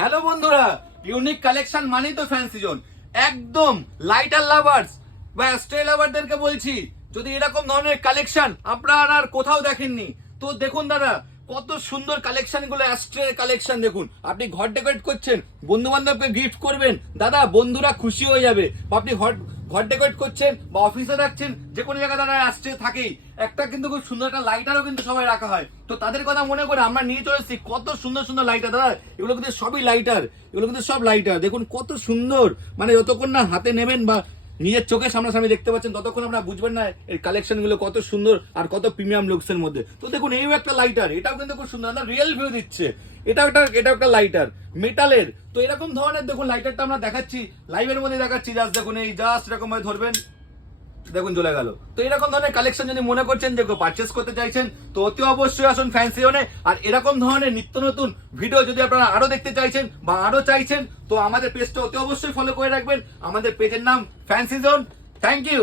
Hello বন্ধুরা, unique collection মানেই তো ফ্যান্সি জোন। একদম লাইটার লাভার্স বা স্ট্রে লাভারদেরকে বলছি, যদি এরকম ধরনের কালেকশন আপনারা আর কোথাও দেখেননি তো দেখুন দাদা, কত সুন্দর কালেকশন গুলো, অ্যাস্ট্রে কালেকশন দেখুন। আপনি ঘর ডেকোরেট করছেন, বন্ধু বান্ধবকে গিফট করবেন, দাদা বন্ধুরা খুশি হয়ে যাবে। বা আপনি ঘর ডেকোরেট করছেন বা অফিসে রাখছেন, যে কোনো জায়গায় দাদা অ্যাস্ট্রে থাকেই। একটা কিন্তু খুব সুন্দর একটা লাইটারও কিন্তু সবাই রাখা হয়। তো তাদের কথা মনে করে আমরা নিয়ে চলে এসেছি কত সুন্দর সুন্দর লাইটার। দাদা এগুলো কিন্তু সবই লাইটার, এগুলো কিন্তু সব লাইটার। দেখুন কত সুন্দর, মানে যতক্ষণ না হাতে নেবেন বা নিজের চোখের সামনাসামনি দেখতে পাচ্ছেন ততক্ষণ আপনারা বুঝবেন না এই কালেকশন গুলো কত সুন্দর আর কত প্রিমিয়াম লুকস এর মধ্যে। তো দেখুন এই একটা লাইটার, এটাও কিন্তু খুব সুন্দর, রিয়েল ভিউ দিচ্ছে। এটা একটা লাইটার মেটালের। তো এরকম ধরনের দেখুন লাইটারটা আমরা দেখাচ্ছি, লাইভের মধ্যে দেখাচ্ছি। জাস্ট দেখুন, এই জাস্ট এরকম ভাবে ধরবেন, দেখুন চলে গেল। তো এরকম ধরনের কালেকশন যদি মনে করছেন যে পারচেস করতে চাইছেন তো অতি অবশ্যই আসুন ফ্যান্সি জোনে। আর এরকম ধরনের নিত্য নতুন ভিডিও যদি আপনারা আরো দেখতে চাইছেন বা আরো চাইছেন তো আমাদের পেজটা অতি অবশ্যই ফলো করে রাখবেন। আমাদের পেজের নাম ফ্যান্সি জোন। Thank you.